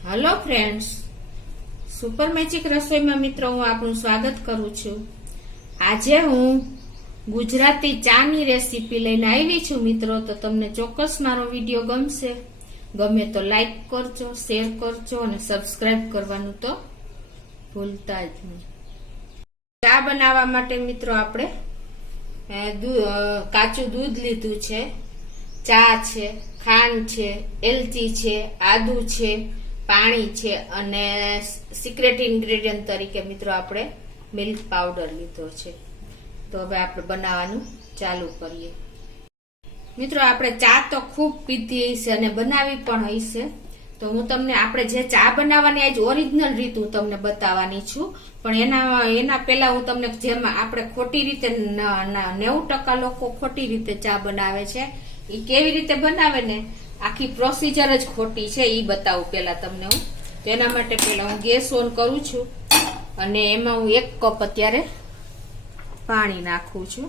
Hello friends, super magic રસોઈમાં મિત્રો હું આપનું સ્વાગત કરું છું। આજે હું ગુજરાતી ચાની રેસીપી લઈને આવી છું મિત્રો। તો તમને ચોક્કસ મારો વિડીયો ગમશે। ગમે તો લાઈક કરજો, શેર કરજો અને સબસ્ક્રાઇબ કરવાનું તો ભૂલતા જ નહીં। ચા બનાવવા માટે મિત્રો આપણે કાચું દૂધ લીધું છે, ચા છે, ખાંડ છે, એલચી છે, આદુ છે, પાણી છે અને સિક્રેટ ઇન્ગ્રેડિયન્ટ તરીકે મિત્રો આપણે મિલ્ક પાવડર લીધો છે। તો હવે આપણે બનાવવાનું ચાલુ કરીએ। મિત્રો આપણે ચા તો ખૂબ પીધી હશે અને બનાવી પણ હશે। તો હું તમને આપણે જે ચા બનાવવાની આજ ઓરિજિનલ રીત હું તમને બતાવવાની છું। પણ એના પહેલા હું તમને જેમાં આપણે ખોટી રીતે 90% લોકો ખોટી રીતે ચા બનાવે છે, એ કેવી રીતે બનાવે ને આખી પ્રોસીજર જ ખોટી છે, એ બતાવું પહેલા તમને હું। તો એના માટે પહેલા હું ગેસ ઓન કરું છું અને એમાં હું 1 કપ અત્યારે પાણી નાખું છું।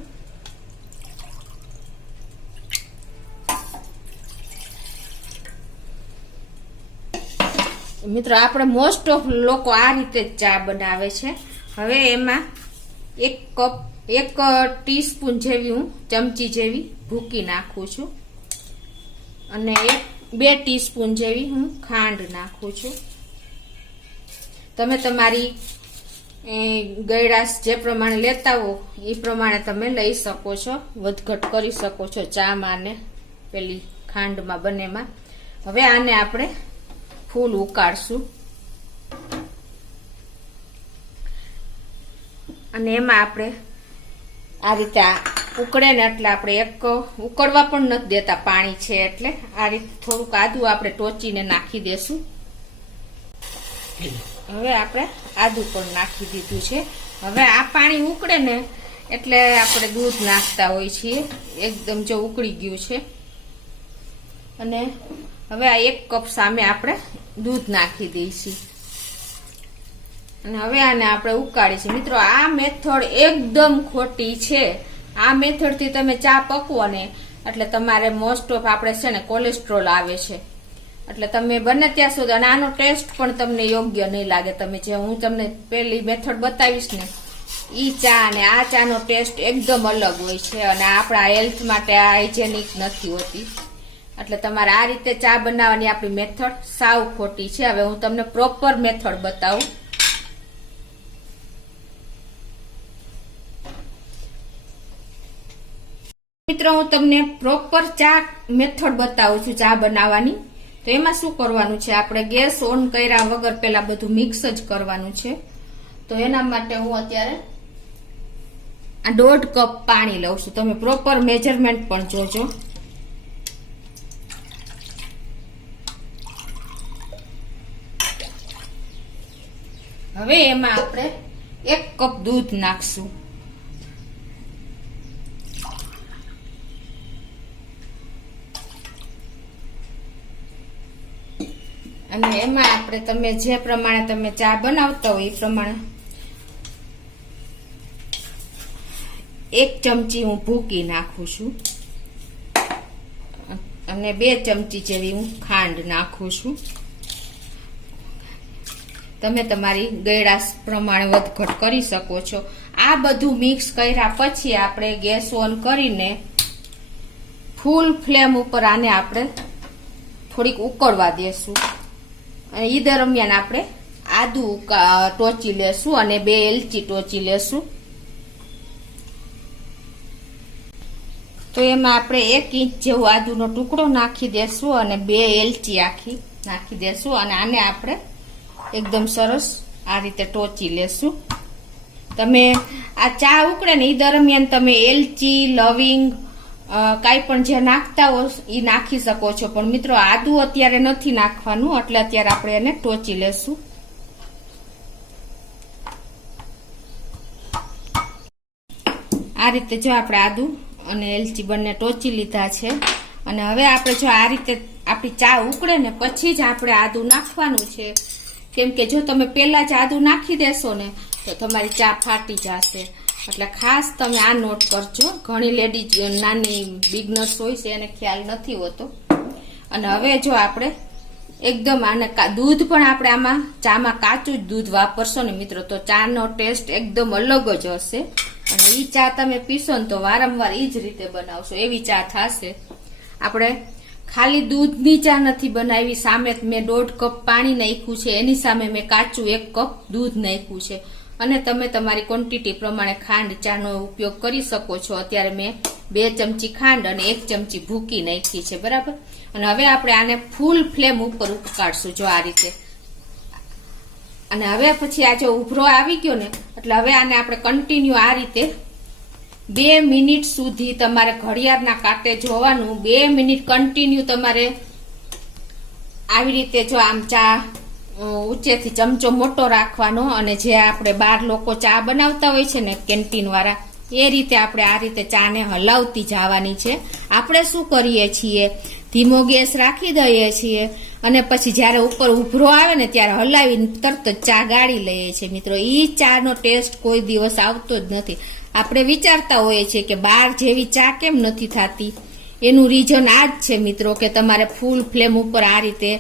મિત્રો આપણે મોસ્ટ ઓફ લોકો આ રીતે ચા બનાવે છે। હવે એમાં 1 ટીસ્પૂન જેવી હું ચમચી જેવી ભૂકી નાખું છું અને 2 ટીસ્પૂન જેવી હું ખાંડ નાખું છું। તમે તમારી ગળાશ જે પ્રમાણે લેતા હો એ પ્રમાણે તમે લઈ શકો છો, વધઘટ કરી શકો છો ચામાં ને પેલી ખાંડમાં બંનેમાં। હવે આને આપણે ફૂલ ઉકાળશું અને એમાં આપણે આ રીતે ઉકળે ને એટલે આપણે ઉકળવા પણ નથી દેતા, પાણી છે એટલે આ રીતે થોડુંક આદુ આપણે ટોચીને નાખી દેશું। હવે આપણે આદુ પણ નાખી દીધું છે। હવે આ પાણી ઉકળે ને એટલે આપણે દૂધ નાખતા હોય છીએ। એકદમ જો ઉકળી ગયું છે અને હવે આ 1 કપ સામે આપણે દૂધ નાખી દઈશું અને હવે આને આપણે ઉકાળીશું। મિત્રો આ મેથડ એકદમ ખોટી છે। આ મેથડ થી તમે ચા પકવો ને એટલે તમારે મોસ્ટ ઓફ આપણે છે ને કોલેસ્ટ્રોલ આવે છે, એટલે તમે બને ત્યાં સુધી અને આનો ટેસ્ટ પણ તમને યોગ્ય નહીં લાગે। તમે જે હું તમને પેલી મેથડ બતાવીશ ને ઈ ચા અને આ ચાનો ટેસ્ટ એકદમ અલગ હોય છે અને આપણા હેલ્થ માટે આ હાઇજેનિક નથી હોતી। એટલે તમારે આ રીતે ચા બનાવવાની આપણી મેથડ સાવ ખોટી છે। હવે હું તમને પ્રોપર મેથડ બતાવું। મિત્રો હું તમને પ્રોપર ચા મેથડ બતાવું છું ચા બનાવવાની। તો એમાં શું કરવાનું છે, આપણે ગેસ ઓન કર્યા વગર પેલા બધું મિક્સ જ કરવાનું છે। તો એના માટે હું અત્યારે આ 1.5 કપ પાણી લઉં છું, તમે પ્રોપર મેજરમેન્ટ પણ જોજો। હવે એમાં આપણે 1 કપ દૂધ નાખશું અને એમાં આપણે તમે જે પ્રમાણે તમે ચા બનાવતા હોય એ પ્રમાણે 1 ચમચી હું ભૂકી નાખું છું અને 2 ચમચી જેવી હું ખાંડ નાખું છું। તમે તમારી ગળાશ પ્રમાણે વધઘટ કરી શકો છો। આ બધું મિક્સ કર્યા પછી આપણે ગેસ ઓન કરીને ફૂલ ફ્લેમ ઉપર આને આપણે થોડીક ઉકળવા દેશું અને એ દરમિયાન આપણે આદુ ટોચી લેશું અને 2 એલચી ટોચી લેશું। તો એમાં આપણે 1 ઇંચ જેવું આદુનો ટુકડો નાખી દેશું અને 2 એલચી આખી નાખી દેશું અને આને આપણે એકદમ સરસ આ રીતે ટોચી લેશું। તમે આ ચા ઉકળે ને એ દરમિયાન તમે એલચી, લવિંગ કાંઈ પણ જે નાખતા હો એ નાખી શકો છો, પણ મિત્રો આદુ અત્યારે નથી નાખવાનું, એટલે અત્યારે આપણે એને ટોચી લેશું। આ રીતે જો આપણે આદુ અને એલચી બંને ટોચી લીધા છે અને હવે આપણે જો આ રીતે આપણી ચા ઉકળે ને પછી જ આપણે આદુ નાખવાનું છે, કેમ કે જો તમે પહેલા જ આદુ નાખી દેશો ને તો તમારી ચા ફાટી જશે। એટલે ખાસ તમે આ નોટ કરજો। ઘણી લેડીઝ નાની બિગનર્સ હોય છે એને ખ્યાલ નથી હોતો। અને હવે જો આપણે એકદમ આને દૂધ પણ આપણે આમાં ચામાં કાચું જ દૂધ વાપરશો ને મિત્રો તો ચાનો ટેસ્ટ એકદમ અલગ જ હશે. અને ઈ ચા તમે પીશો ને તો વારંવાર ઈ જ રીતે બનાવશો એવી ચા થશે. આપણે ખાલી દૂધની ચા નથી બનાવી, સામે મેં 1.5 કપ પાણી નાખ્યું છે, એની સામે મેં કાચું 1 કપ દૂધ નાખ્યું છે. અને તમે તમારી ક્વોન્ટિટી પ્રમાણે ખાંડ ચાનો ઉપયોગ કરી શકો છો. અત્યારે મેં 2 ચમચી ખાંડ અને 1 ચમચી ભૂકી નાખી છે, બરાબર. અને હવે આપણે આને ફૂલ ફ્લેમ ઉપર ઉકાળશું જો આ રીતે. અને હવે પછી આ જો ઉભરો આવી ગયો ને એટલે હવે આને આપણે કન્ટિન્યુ આ રીતે 2 મિનિટ સુધી તમારે ઘડિયાળના કાંટે જોવાનું. 2 મિનિટ કન્ટિન્યુ તમારે આવી રીતે જો આમ ચા ઊંચેથી ચમચો મોટો રાખવાનો. અને જે આપણે 12 લોકો ચા બનાવતા હોય છે ને કેન્ટીન વાળા, એ રીતે આપણે આ રીતે ચાને હલાવતી જવાની છે. આપણે શું કરીએ છીએ, ધીમો ગેસ રાખી દઈએ છીએ અને પછી જયારે ઉપર ઉભરો આવે ને ત્યારે હલાવીને તરત જ ચા ગાળી લઈએ છીએ. મિત્રો ઈ ચાનો ટેસ્ટ કોઈ દિવસ આવતો જ નથી. આપણે વિચારતા હોઈએ છીએ કે બહાર જેવી ચા કેમ નથી થતી, એનું રીઝન આ જ છે મિત્રો કે તમારે ફૂલ ફ્લેમ ઉપર આ રીતે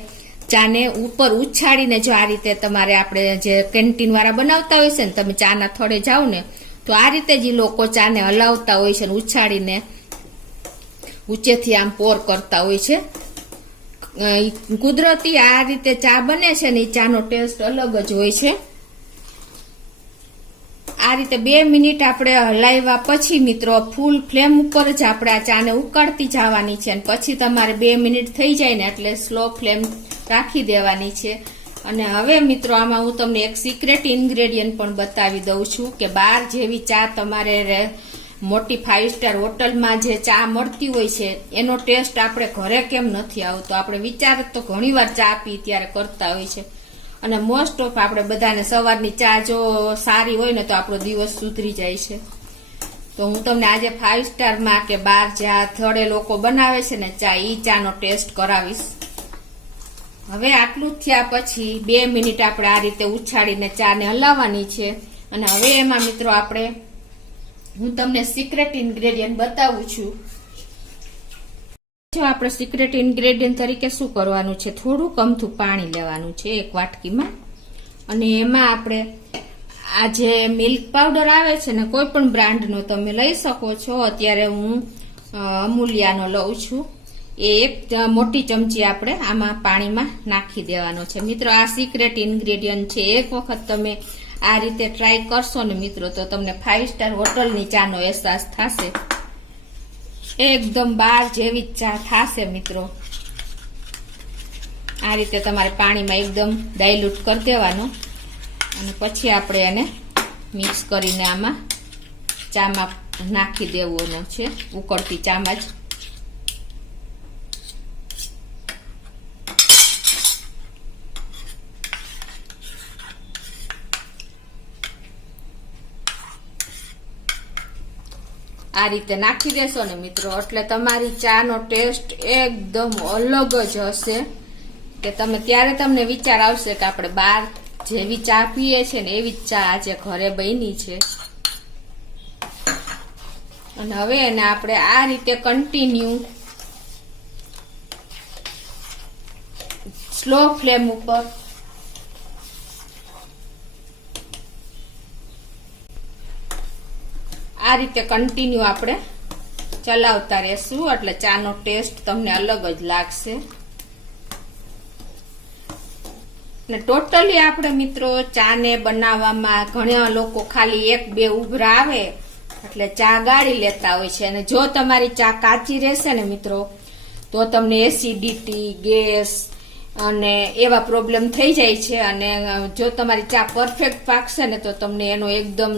ચાને ઉપર ઉછાળીને જો આ રીતે તમારે આપણે જે કેન્ટીન વાળા બનાવતા હોય છે ને, તમે ચાના થડે જાઓ ને તો આ રીતે જ લોકો ચાને હલાવતા હોય છે ને ઉછાળીને ઊંચેથી આમ પોર કરતા હોય છે. કુદરતી આ રીતે ચા બને છે ને એ ચાનો ટેસ્ટ અલગ જ હોય છે. આ રીતે 2 મિનિટ આપણે હલાવ્યા પછી મિત્રો ફૂલ ફ્લેમ ઉપર જ આપણે આ ચાને ઉકાળતી જવાની છે. અને પછી તમારે 2 મિનિટ થઈ જાય ને એટલે સ્લો ફ્લેમ રાખી દેવાની છે. અને હવે મિત્રો આમાં હું તમને એક સિક્રેટ ઇન્ગ્રેડિયન્ટ પણ બતાવી દઉં છું કે બહાર જેવી ચા તમારે મોટી 5 સ્ટાર હોટલમાં જે ચા મળતી હોય છે એનો ટેસ્ટ આપણે ઘરે કેમ નથી આવતો. આપણે વિચાર તો ઘણીવાર ચા પી ત્યારે કરતા હોય છે. અને મોસ્ટ ઓફ આપણે બધાને સવારની ચા જો સારી હોય ને તો આપણો દિવસ સુધરી જાય છે. તો હું તમને આજે 5 સ્ટારમાં કે બહાર જ્યાં થડે લોકો બનાવે છે ને ચા, ઈ ચાનો ટેસ્ટ કરાવીશ. હવે આટલું થયા પછી 2 મિનિટ આપણે આ રીતે ઉછાળીને ચાને હલાવવાની છે. અને હવે એમાં મિત્રો હું તમને સિક્રેટ ઇન્ગ્રેડિયન્ટ બતાવું છું. જો આપણે સિક્રેટ ઇન્ગ્રેડિયન્ટ તરીકે શું કરવાનું છે, થોડુંક અમથું પાણી લેવાનું છે 1 વાટકીમાં. અને એમાં આપણે આ જે મિલ્ક પાવડર આવે છે ને કોઈ પણ બ્રાન્ડનો તમે લઈ શકો છો. અત્યારે હું અમૂલ્યાનો લઉં છું. એ 1 મોટી ચમચી આપણે આમાં પાણીમાં નાખી દેવાનો છે. મિત્રો આ સિક્રેટ ઇન્ગ્રેડિયન્ટ છે. એક વખત તમે આ રીતે ટ્રાય કરશો ને મિત્રો તો તમને 5 સ્ટાર હોટલની ચાનો અહેસાસ થશે. એકદમ બહાર જેવી ચા થશે મિત્રો. આ રીતે તમારે પાણીમાં એકદમ ડાયલ્યુટ કરી દેવાનો. અને પછી આપણે એને મિક્સ કરીને આમાં ચામાં નાખી દેવાનું છે, ઉકળતી ચામાં જ. આ રીતે નાખી દેશો ને મિત્રો એટલે તમારી ચાનો ટેસ્ટ એકદમ અલગ જ હશે. કે તમે ત્યારે તમને વિચાર આવશે કે આપણે બહાર જેવી ચા પીએ છે ને એવી જ ચા આજે ઘરે બની છે. અને હવે એને આપણે આ રીતે કન્ટિન્યુ સ્લો ફ્લેમ ઉપર આ રીતે કન્ટિન્યુ આપણે ચલાવતા રહેશું એટલે ચાનો ટેસ્ટ તમને અલગ જ લાગશે. ને ટોટલી આપણે મિત્રો ચાને બનાવવામાં ઘણા લોકો ખાલી 1-2 ઉભરા આવે એટલે ચા ગાળી લેતા હોય છે. અને જો તમારી ચા કાચી રહેશે ને મિત્રો તો તમને એસિડિટી, ગેસ અને એવા પ્રોબ્લેમ થઈ જાય છે. અને જો તમારી ચા પરફેક્ટ પાકશે ને તો તમને એનો એકદમ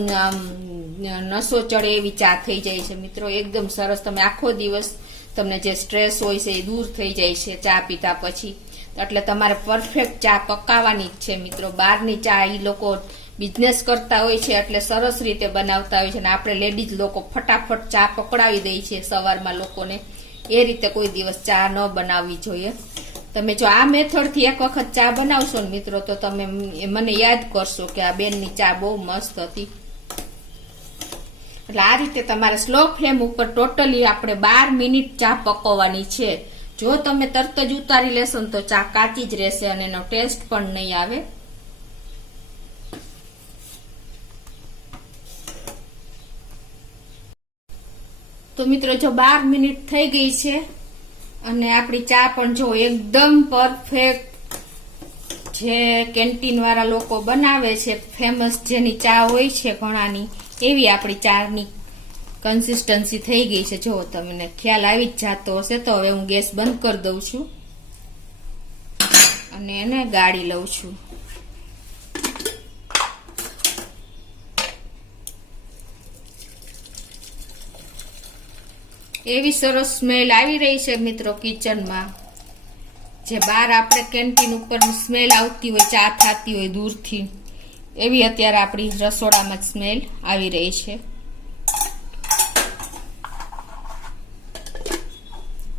નસો ચડે એવી ચા થઈ જાય છે મિત્રો. એકદમ સરસ. તમે આખો દિવસ તમને જે સ્ટ્રેસ હોય છે એ દૂર થઈ જાય છે ચા પીતા પછી. એટલે તમારે પરફેક્ટ ચા પકાવવાની જ છે મિત્રો. બહારની ચા એ લોકો બિઝનેસ કરતા હોય છે એટલે સરસ રીતે બનાવતા હોય છે. અને આપણે લેડીઝ લોકો ફટાફટ ચા પકડાવી દઈએ છીએ સવારમાં લોકોને. એ રીતે કોઈ દિવસ ચા ન બનાવવી જોઈએ. તમે જો આ મેથડથી 1 વખત ચા બનાવશો ને મિત્રો તો તમે મને યાદ કરશો કે આ બેનની ચા બહુ મસ્ત હતી. એટલે આ રીતે તમારે સ્લો ફ્લેમ ઉપર ટોટલી આપણે 12 મિનિટ ચા પકવવાની છે. જો તમે તરત જ ઉતારી લેશો ને તો ચા કાચી જ રહેશે અને એનો ટેસ્ટ પણ નહીં આવે. તો મિત્રો જો 12 મિનિટ થઈ ગઈ છે અને આપણી ચા પણ જો એકદમ પરફેક્ટ જે કેન્ટીન વાળા લોકો બનાવે છે, ફેમસ જેની ચા હોય છે ઘણાની, એવી આપણી ચાની કન્સિસ્ટન્સી થઈ ગઈ છે. જો તમને ખ્યાલ આવી જ જાતો હશે. તો હવે હું ગેસ બંધ કરી દઉં છું અને એને ગાળી લઉં છું. એવી સરસ સ્મેલ આવી રહી છે મિત્રો કિચનમાં. જે બહાર આપણે કેન્ટીન ઉપર સ્મેલ આવતી હોય, ચા થતી હોય દૂરથી, એવી અત્યારે આપણી રસોડામાં જ સ્મેલ આવી રહી છે.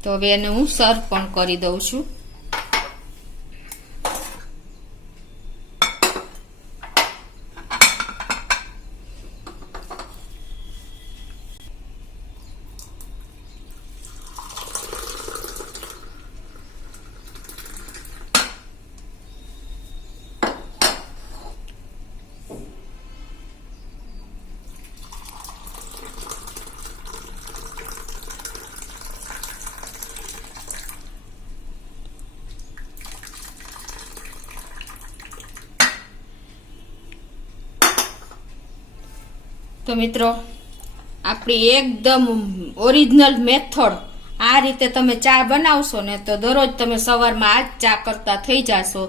તો હવે એને હું સર્વ પણ કરી દઉં છું. તો મિત્રો આપણી એકદમ ઓરિજિનલ મેથડ આ રીતે તમે ચા બનાવશો ને તો દરરોજ તમે સવારમાં આ જ ચા કરતા થઈ જશો.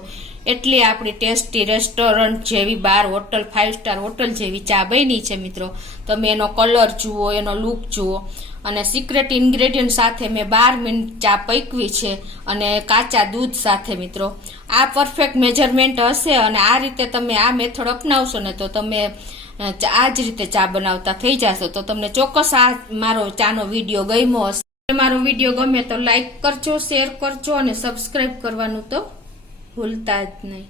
એટલી આપણી ટેસ્ટી રેસ્ટોરન્ટ જેવી, બાર હોટલ, 5 સ્ટાર હોટલ જેવી ચા બની છે મિત્રો. તમે એનો કલર જુઓ, એનો લુક જુઓ. અને સિક્રેટ ઇન્ગ્રેડિયન્ટ સાથે મેં 12 મિનિટ ચા પકવી છે અને કાચા દૂધ સાથે મિત્રો. આ પરફેક્ટ મેજરમેન્ટ હશે અને આ રીતે તમે આ મેથડ અપનાવશો ને તો તમે આ જ રીતે ચા બનાવતા થઈ જશો. તો તમને ચોક્કસ આ મારો ચાનો વિડીયો ગમ્યો હશે. મારો વિડીયો ગમે તો લાઈક કરજો, શેર કરજો અને સબસ્ક્રાઈબ કરવાનું તો ભૂલતા જ નહીં.